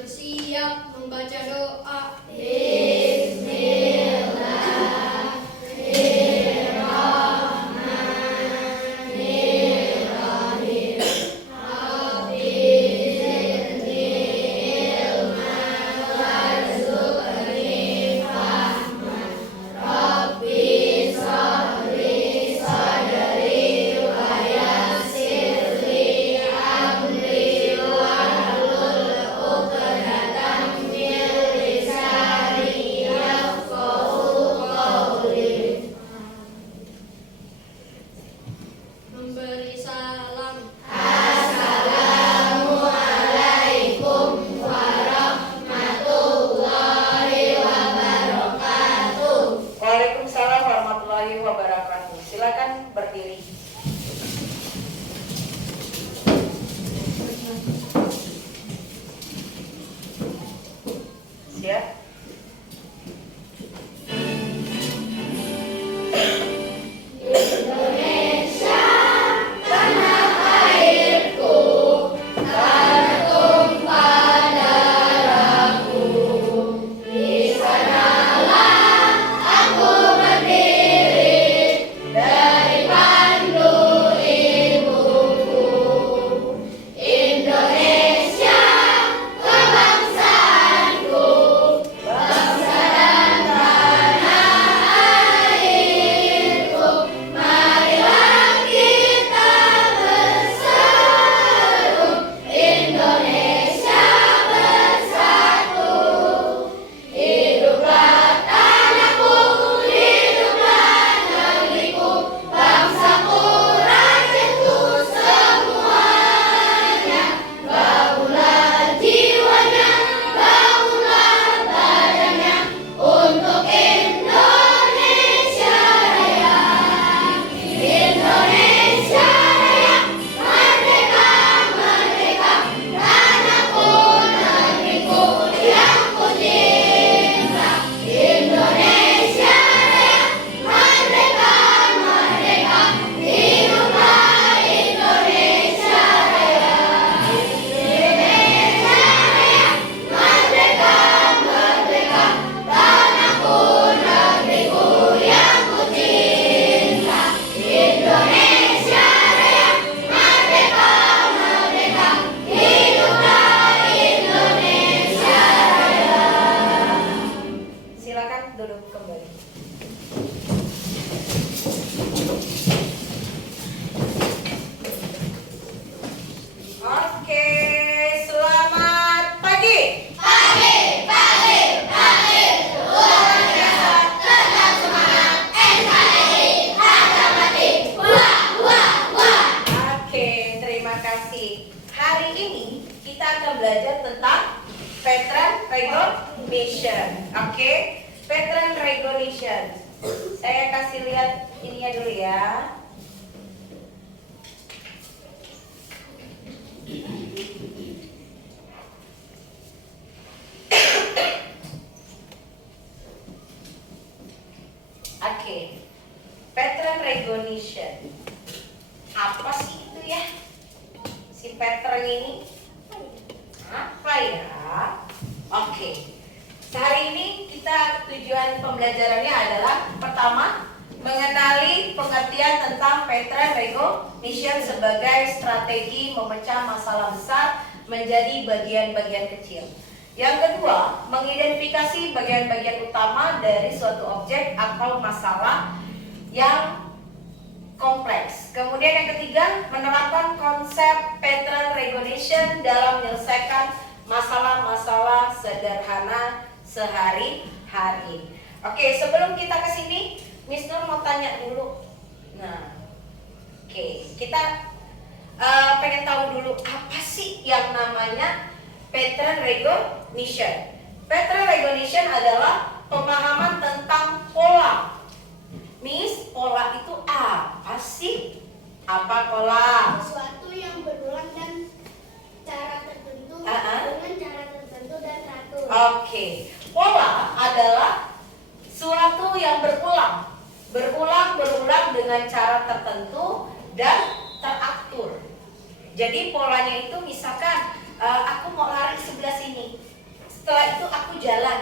Bersiap membaca doa. Memberi salam. Waalaikumsalam warahmatullahi wabarakatuh. Silakan berdiri. Siap? Silakan duduk kembali. Oke, selamat pagi. Oke, terima kasih. Hari ini kita akan belajar tentang pattern recognition. Oke, pattern recognition. Saya kasih lihat ininya dulu ya. Oke, pattern recognition. Apa sih itu ya? Si pattern ini apa ya? Oke. Hari ini kita tujuan pembelajarannya adalah pertama, mengenali pengertian tentang pattern recognition sebagai strategi memecah masalah besar menjadi bagian-bagian kecil. Yang kedua, mengidentifikasi bagian-bagian utama dari suatu objek atau masalah yang kompleks. Kemudian yang ketiga, menerapkan konsep pattern recognition dalam menyelesaikan masalah-masalah sederhana sehari-hari. Oke, sebelum kita ke sini, Miss Nur mau tanya dulu. Nah, oke, kita pengen tahu dulu apa sih yang namanya pattern recognition. Pattern recognition adalah pemahaman tentang pola. Miss, pola itu apa sih? Apa pola? Sesuatu yang berulang dan cara tertentu dengan cara tertentu dan teratur. Oke, pola adalah suatu yang berulang dengan cara tertentu dan teratur. Jadi polanya itu misalkan aku mau lari sebelah sini, Setelah itu aku jalan.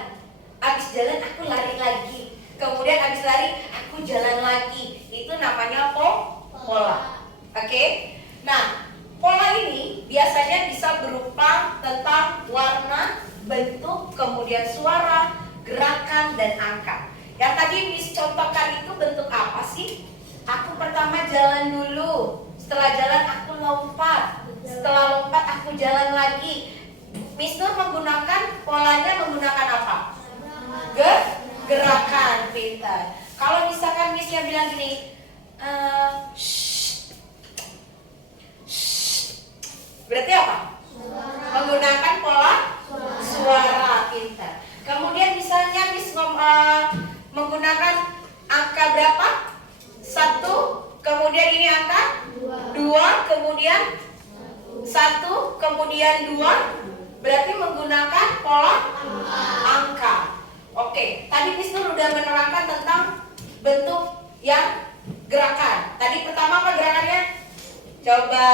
Habis jalan aku lari lagi. Kemudian habis lari aku jalan lagi. Itu namanya pola. Oke? Nah, pola ini biasanya bisa berupa tentang warna, bentuk, kemudian suara, gerakan, dan angka. Yang tadi Miss contohkan itu bentuk apa sih? Aku pertama jalan dulu. Setelah jalan aku lompat. Setelah lompat aku jalan lagi. Miss Nur menggunakan polanya menggunakan apa? Gerakan. Pintar. Kalau misalkan Missnya bilang gini, berarti apa? Menggunakan pola suara. Pintar. Kemudian misalnya Miss menggunakan angka berapa? 1, kemudian ini angka 2, kemudian 1, kemudian 2. Berarti menggunakan pola angka. Oke, tadi Miss Nur udah menerangkan tentang bentuk yang gerakan. Tadi pertama apa gerakannya? Coba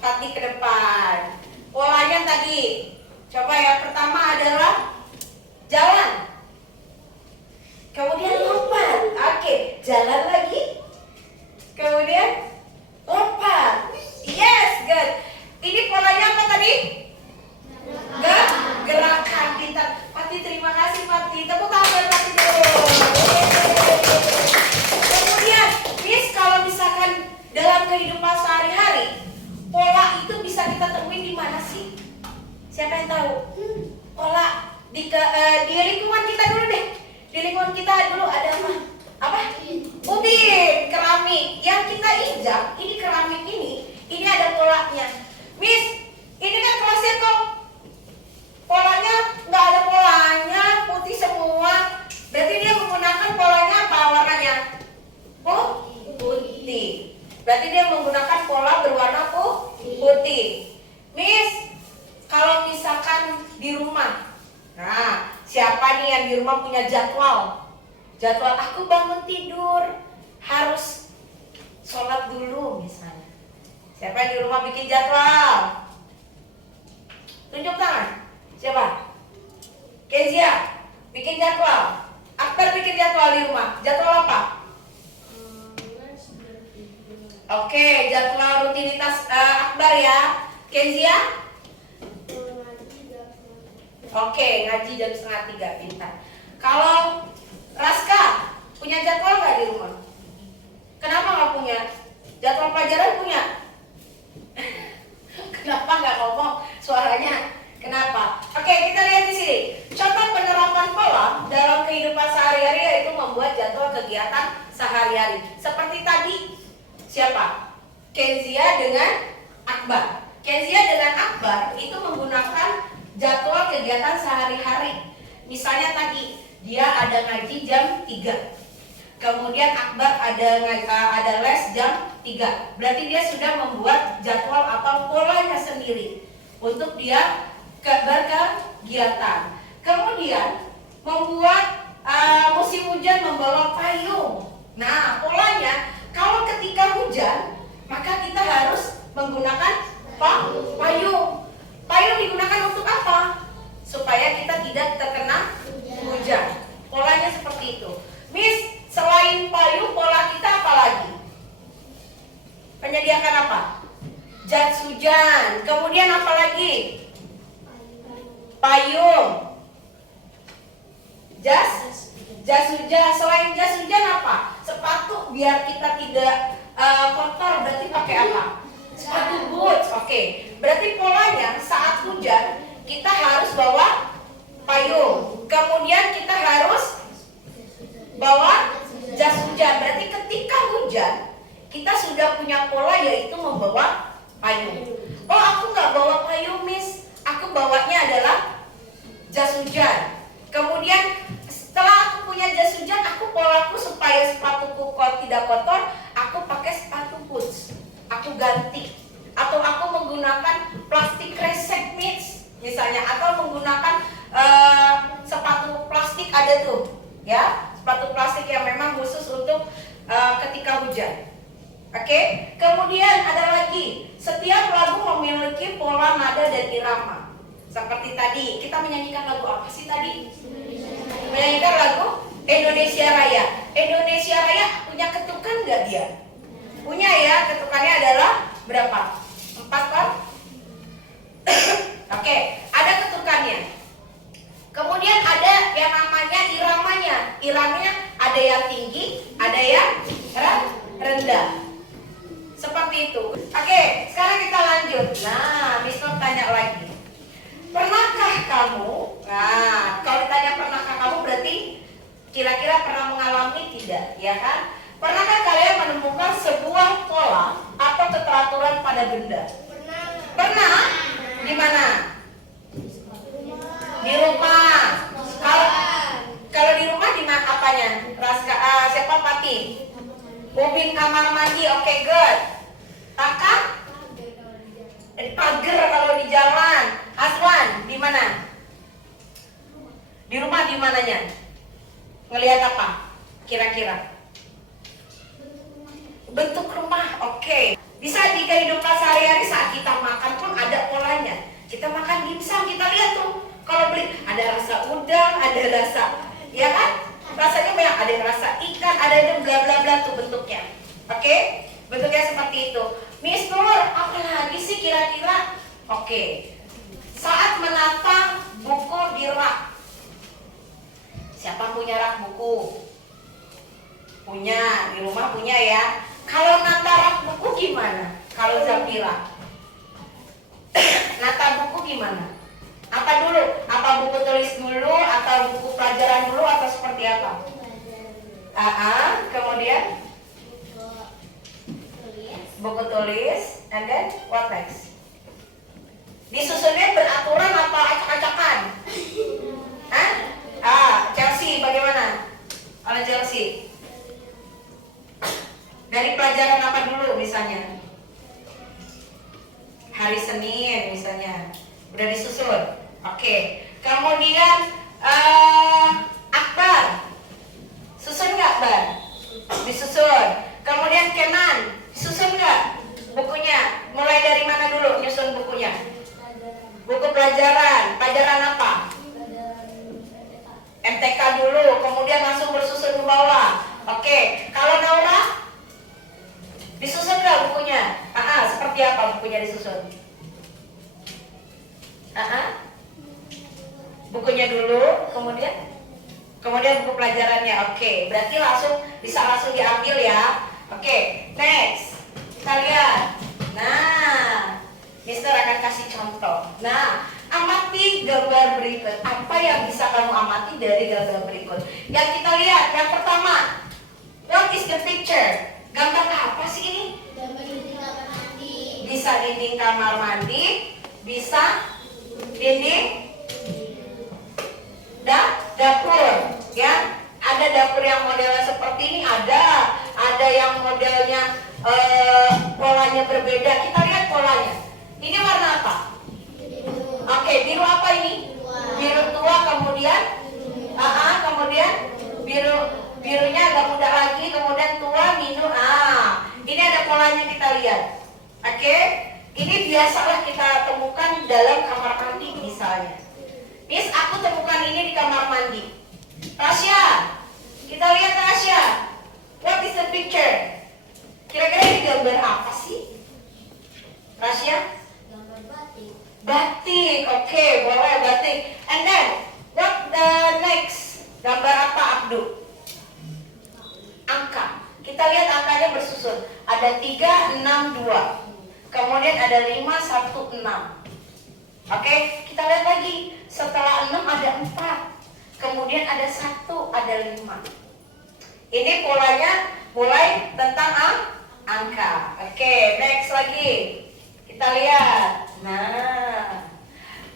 kaki ke depan. Polanya tadi, coba ya, pertama adalah jalan. Kemudian lompat. Oke, jalan lagi. Kemudian lompat. Yes, good. Ini polanya apa tadi? Gerakan. Pintar. Pati, terima kasih Pati. Tepuk tangan buat Pati dulu. Kemudian, Miss, kalau misalkan dalam kehidupan sehari-hari, pola itu bisa kita temui di mana sih? Siapa yang tahu? Pola di lingkungan kita dulu deh. Di lingkungan kita dulu ada apa? Apa? Ubin, keramik. Yang kita injak, ini keramik ini ada polanya. Miss, ini kan kelasnya kok polanya nggak ada polanya, putih semua. Berarti dia menggunakan polanya apa warnanya? Putih. Berarti dia menggunakan pola berwarna putih. Miss, kalau misalkan di rumah, nah siapa nih yang di rumah punya jadwal? Jadwal aku bangun tidur harus sholat dulu misalnya. Siapa yang di rumah bikin jadwal? Tunjuk tangan. Siapa? Kezia bikin jadwal. Akbar bikin jadwal di rumah. Jadwal apa? Oke, jadwal rutinitas Akbar ya. Kezia? Oke, ngaji jam 2:30. Pintar. Kalau Raska punya jadwal nggak di rumah? Kenapa nggak punya? Jadwal pelajaran punya? Kenapa nggak ngomong suaranya? Kenapa? Oke, kita lihat di sini. Contoh penerapan pola dalam kehidupan sehari-hari yaitu membuat jadwal kegiatan sehari-hari. Seperti tadi, siapa? Kenzia dengan Akbar. Kenzia dengan Akbar itu menggunakan jadwal kegiatan sehari-hari. Misalnya tadi dia ada ngaji jam 3. Kemudian Akbar ada les jam 3. Berarti dia sudah membuat jadwal atau polanya sendiri untuk dia berkegiatan. Kemudian membuat musim hujan membawa payung. Nah, polanya kalau ketika hujan maka kita harus menggunakan payung. Payung digunakan untuk apa? Supaya kita tidak terkena hujan. Polanya seperti itu. Miss, selain payung, pola kita apa lagi? Menyediakan apa? Jas hujan. Kemudian apa lagi? Payung. Jas hujan. Selain jas hujan apa? Sepatu biar kita tidak kotor. Berarti pakai apa? Sepatu boots. Oke. Berarti polanya saat hujan kita harus bawa payung. Kemudian kita harus bawa jas hujan. Berarti ketika hujan kita sudah punya pola yaitu membawa payung. Oh, aku nggak bawa payung, Miss. Aku bawanya adalah jas hujan. Kemudian setelah aku punya jas hujan, aku polaku supaya sepatuku tidak kotor, aku pakai sepatu boots. Aku ganti. Atau aku menggunakan plastik kresek, Miss, misalnya, atau menggunakan sepatu plastik ada tuh, ya, sepatu plastik yang memang khusus untuk ketika hujan. Oke, kemudian ada lagi, setiap lagu memiliki pola nada dan irama. Seperti tadi, kita menyanyikan lagu apa sih tadi? Menyanyikan lagu Indonesia Raya. Indonesia Raya punya ketukan nggak dia? Punya ya, ketukannya adalah berapa? 4 kan? Oke, ada ketukannya. Kemudian ada yang namanya iramanya. Iramanya ada yang tinggi, ada yang rendah. Seperti itu. Oke, sekarang kita lanjut. Nah, Miss Nur tanya lagi. Pernahkah kamu? Nah, kalau ditanya pernahkah kamu berarti kira-kira pernah mengalami tidak, ya kan? Pernahkah kalian menemukan sebuah pola atau keteraturan pada benda? Pernah? Di mana? Di rumah. Kalau di rumah di mana apanya? Siapa Pati? Ubin kamar mandi, oke good. Kakak? Pagar kalau di jalan. Aswan, di mana? Di rumah di mananya? Ngelihat apa? Kira-kira? Bentuk rumah, oke. Bisa di kehidupan sehari-hari saat kita makan pun ada polanya. Kita makan dimsum, kita lihat tuh. Kalau beli ada rasa udang, ada rasa, ya kan? Rasanya banyak, ada yang rasa ikan, ada yang bla bla bla tuh bentuknya. Oke? Bentuknya seperti itu. Miss Nur, apa lagi sih kira-kira? Oke. Saat menata buku di rak. Siapa punya rak buku? Punya, di rumah punya ya. Kalau nata rak buku gimana? Kalau Zafira? Nata buku gimana? Apa dulu? Apa buku tulis dulu? Atau buku pelajaran dulu? Atau seperti apa? Kemudian? Buku tulis. And then what next? Disusunnya beraturan atau acak-acakan? Chelsea bagaimana? Kalau Chelsea? Dari pelajaran apa dulu misalnya? Hari Senin misalnya. Udah disusun. Oke. Kemudian Akbar. Susun nggak, Bar? Disusun. Kemudian Kenan. Disusun nggak bukunya? Mulai dari mana dulu nyusun bukunya? Buku pelajaran. Pelajaran apa? MTK dulu. Kemudian langsung bersusun ke bawah. Oke. Kalau Naura? Disusun nggak bukunya? Seperti apa bukunya disusun? Bukunya dulu, kemudian buku pelajarannya. Oke, berarti bisa langsung diambil ya. Oke, next kita lihat. Nah, Mister akan kasih contoh. Nah, amati gambar berikut. Apa yang bisa kamu amati dari gambar berikut? Yang kita lihat, yang pertama, what is the picture? Gambar apa sih ini? Gambar dinding kamar mandi. Bisa dinding kamar mandi, bisa dinding dapur, ya. Ada dapur yang modelnya seperti ini, ada yang modelnya polanya berbeda. Kita lihat polanya. Ini warna apa? Oke, biru apa ini? Biru tua, kemudian birunya agak muda lagi, kemudian tua, minum. Ini ada polanya kita lihat. Oke, ini biasalah kita temukan dalam kamar mandi misalnya. Miss, aku temukan ini di kamar mandi. Tasya, kita lihat Tasya. What is the picture? Kira-kira ini gambar apa sih? Tasya? Gambar batik. Batik, oke, boleh batik. And then, what the next? Gambar apa, Abdu? Angka. Kita lihat angkanya bersusun. Ada 3, 6, 2. Kemudian ada 5, 1, 6. Oke, kita lihat lagi. Setelah 6 ada 4. Kemudian ada 1, ada 5. Ini polanya mulai tentang angka. Oke, next lagi. Kita lihat. Nah,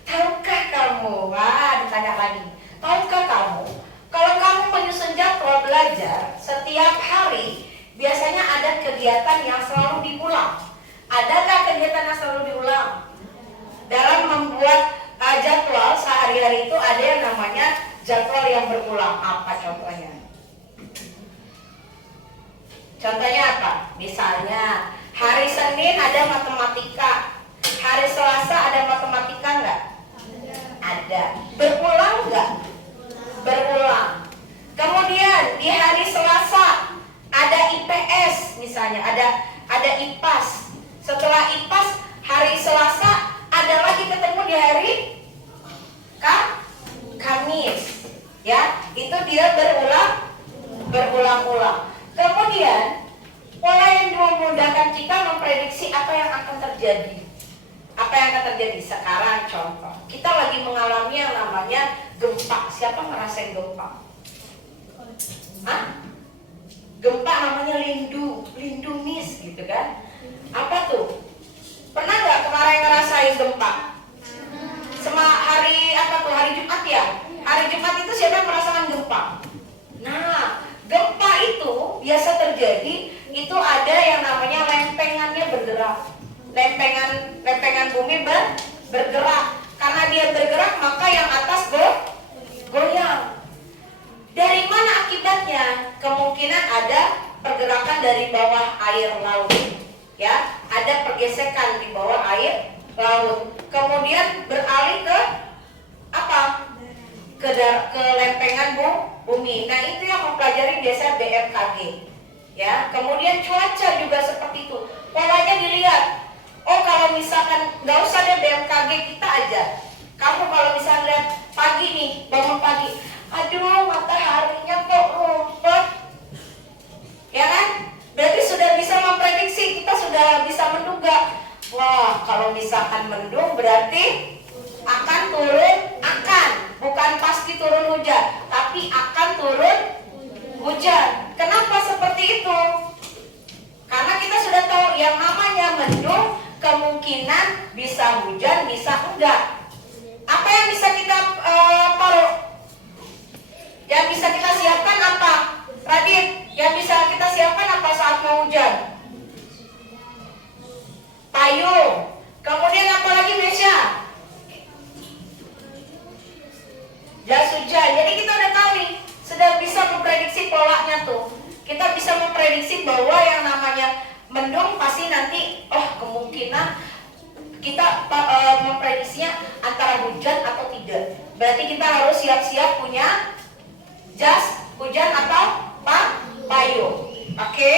tahukah kamu? Ditanya lagi. Tahukah kamu? Kalau kamu menyusun jadwal belajar setiap hari, biasanya ada kegiatan yang selalu diulang. Adakah kegiatan yang selalu diulang? Dalam membuat jadwal sehari-hari itu ada yang namanya jadwal yang berulang. Apa contohnya? Contohnya apa? Misalnya hari Senin ada matematika, hari Selasa ada matematika nggak? Ada. Berulang nggak? Berulang. Kemudian di hari Selasa ada IPS misalnya, ada IPAS. Setelah IPAS hari Selasa ada lagi ketemu di hari Kamis. Ya, itu dia berulang-ulang. Kemudian pola yang memudahkan kita memprediksi apa yang akan terjadi. Apa yang akan terjadi sekarang? Contoh, kita lagi mengalami yang namanya gempa. Siapa ngerasain gempa? Hah? Gempa namanya lindumis gitu kan? Apa tuh? Pernah nggak kemarin ngerasain gempa? Hari Jumat ya? Hari Jumat itu siapa yang merasakan gempa? Nah, gempa itu biasa terjadi, itu ada yang namanya lempengannya bergerak. Lempengan bumi bergerak. Karena dia bergerak maka yang atas goyang. Dari mana akibatnya? Kemungkinan ada pergerakan dari bawah air laut. Ya, ada pergesekan di bawah air laut. Kemudian beralih ke apa? Ke lempengan bumi. Nah, itu yang mempelajari biasa BMKG. Ya, kemudian cuaca juga seperti itu. Polanya dilihat. Oh, kalau misalkan nggak usah deh BMKG, kita aja. Kamu kalau misalnya lihat pagi nih, bangun pagi, aduh mataharinya kok rumput, ya kan? Berarti sudah bisa memprediksi, kita sudah bisa menduga. Wah, kalau misalkan mendung berarti akan turun, bukan pasti turun hujan, tapi akan turun hujan. Kenapa seperti itu? Karena kita sudah tahu yang namanya mendung kemungkinan bisa hujan, bisa enggak. Apa yang bisa kita taruh? Yang bisa kita siapkan apa? Radit, yang bisa kita siapkan apa saat mau hujan? Payung. Kemudian apa lagi, Mesya? Jas hujan. Jadi kita udah tahu nih, sudah bisa memprediksi polanya tuh. Kita bisa memprediksi bahwa yang namanya mendung pasti nanti, kemungkinan kita memprediksinya antara hujan atau tidak. Berarti kita harus siap-siap punya jas hujan atau payung. Oke,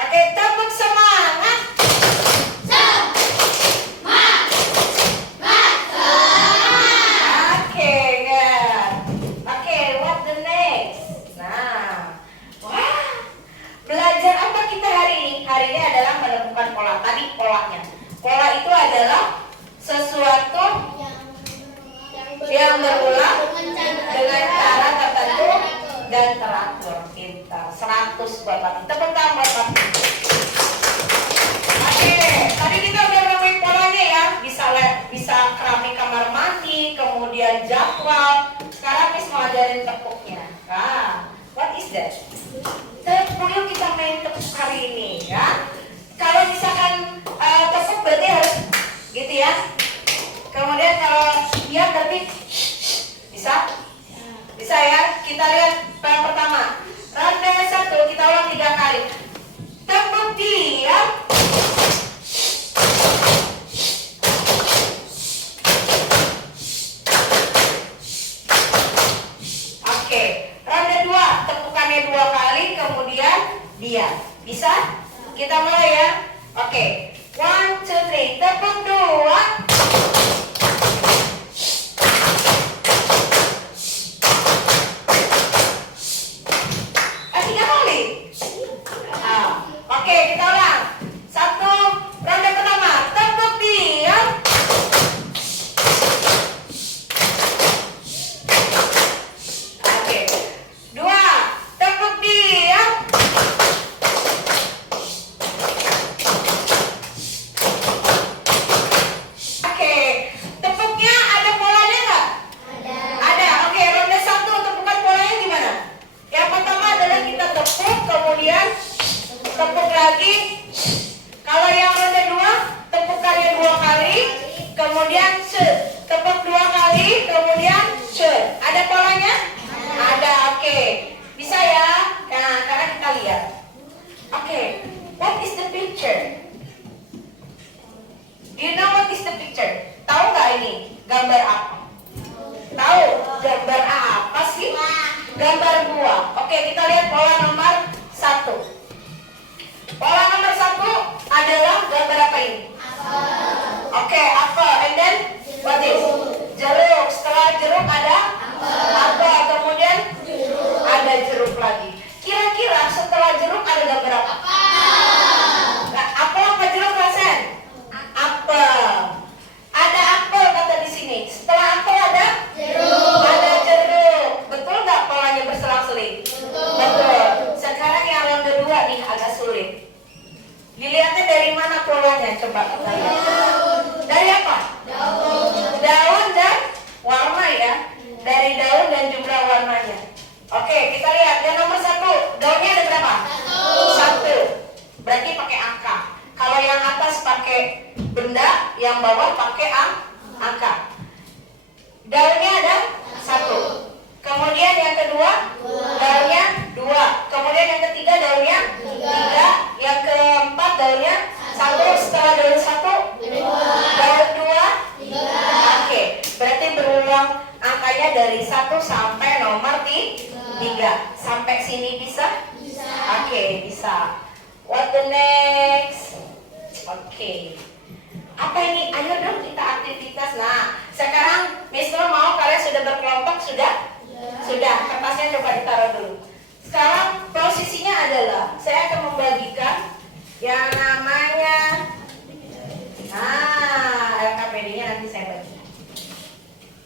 tepuk semangat. What the next? Nah, belajar apa kita hari ini? Hari ini adalah menemukan pola. Tadi polanya. Pola itu adalah sesuatu yang berulang dengan cara tertentu dan teratur. Pintar. 100 buat Papi. Tepuk tangan buat Papi. Oke, tadi kita udah nemuin polanya ya. Bisa keramik kamar mandi, kemudian jadwal. Sekarang Miss mau ajarin tepuknya. What is that? Tepuk, yuk kita main tepuk hari ini ya. Kalau misalkan tepuk berarti harus gitu ya. Kemudian kalau dia berarti bisa ya. Kita lihat yang pertama. Ronde 1 kita ulang 3 kali. Tepuk diam. Oke, ronde 2 tepukannya 2 kali kemudian diam. Bisa? Kita mulai ya. Oke. 1, 2, 3. Tepuk 2. Oke, kita ulang. 1, ronde pertama. Tepuk diam. Oke. 2, tepuk diam. Oke, kita lihat pola nomor 1. Pola nomor 1 adalah gambar apa ini? Oke, apel. And then what is? Jeruk. Setelah jeruk ada apel. Kemudian ada jeruk lagi. Kira-kira setelah jeruk ada gambar apa? Nah, apel apa jeruk, Rasen? Apel. Ada apel kata di sini. Setelah apel ada jeruk. Ada jeruk. Betul nggak polanya berselang-seling? Betul. Sekarang yang ronde 2 nih agak sulit. Dilihatnya dari mana polanya? Coba. Dari apa? Daun dan warna ya. Dari daun dan jumlah warnanya. Oke, kita lihat yang nomor 1. Daunnya ada berapa? 1. Berarti pakai angka. Kalau yang atas pakai benda, yang bawah pakai angka. Daunnya ada 1. Kemudian yang kedua, daunnya 2. Kemudian yang ketiga, daunnya 3. Yang keempat, daunnya 1. Setelah daun 1, daun 2, 3. Oke, berarti berulang angkanya dari 1 sampai nomor 3. Sampai sini bisa? Oke, bisa. What the next? Oke. Apa ini? Ayo dong kita aktivitas. Nah, sekarang Miss Nur mau kalian sudah berkelompok, sudah? Sudah. Kertasnya coba ditaruh dulu. Sekarang posisinya adalah saya akan membagikan yang namanya LKPD-nya nanti saya bagi.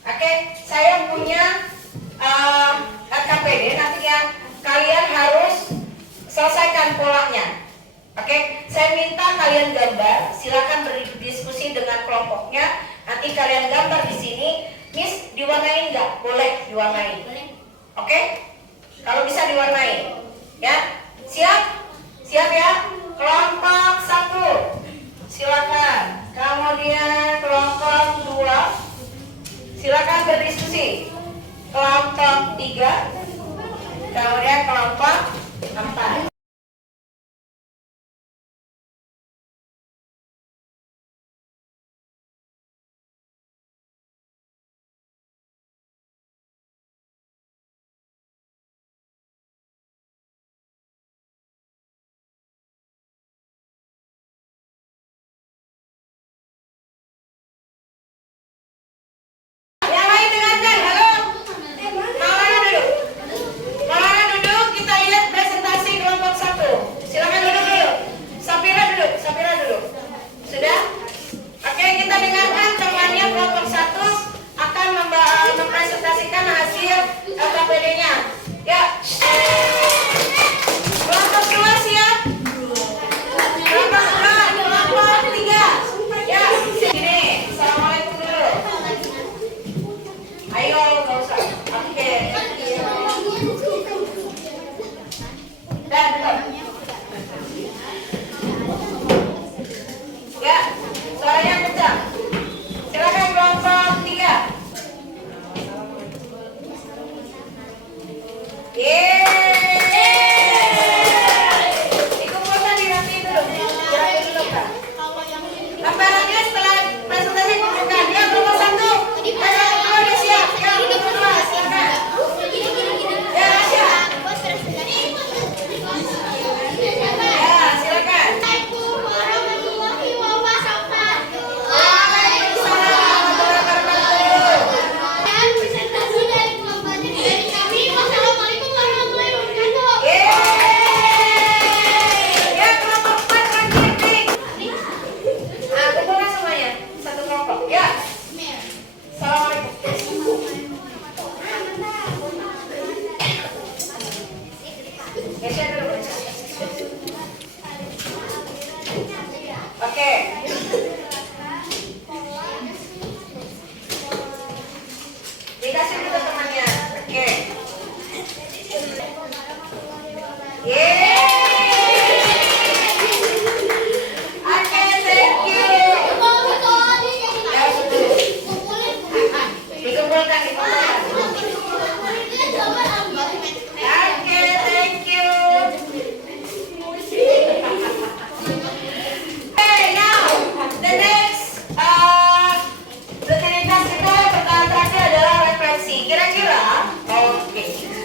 Oke, saya punya LKPD nanti yang kalian harus selesaikan polanya. Oke, saya minta kalian gambar. Silakan berdiskusi dengan kelompoknya. Nanti kalian gambar di sini. Miss, diwarnain nggak? Boleh diwarnain. Oke? Kalau bisa diwarnain. Ya, siap? Siap ya? Kelompok 1. Silakan. Kemudian kelompok 2. Silakan berdiskusi. Kelompok 3. Kemudian kelompok 4.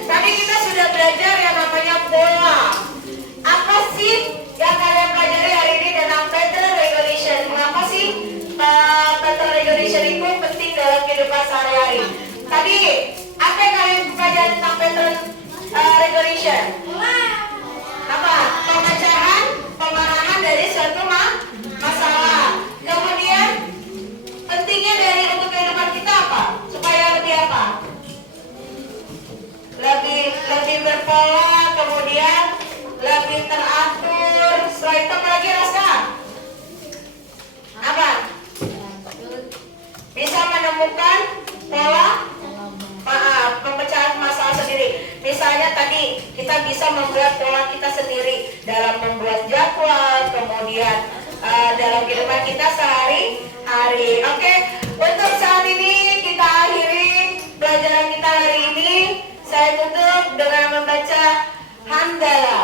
Tadi kita sudah belajar yang situation. Apa? Pemanahan dari suatu masalah. Kemudian pentingnya dari untuk kehidupan kita apa? Supaya lebih apa? Lebih berpola, kemudian lebih teratur. Setelah itu apa lagi Raska? Apa? Bisa menemukan pola pemecahan masalah sendiri. Misalnya tadi kita bisa membuat pola kita sendiri dalam membuat jadwal, kemudian dalam kehidupan kita sehari-hari. Oke, untuk saat ini kita akhiri pelajaran kita hari ini. Saya tutup dengan membaca hamdalah.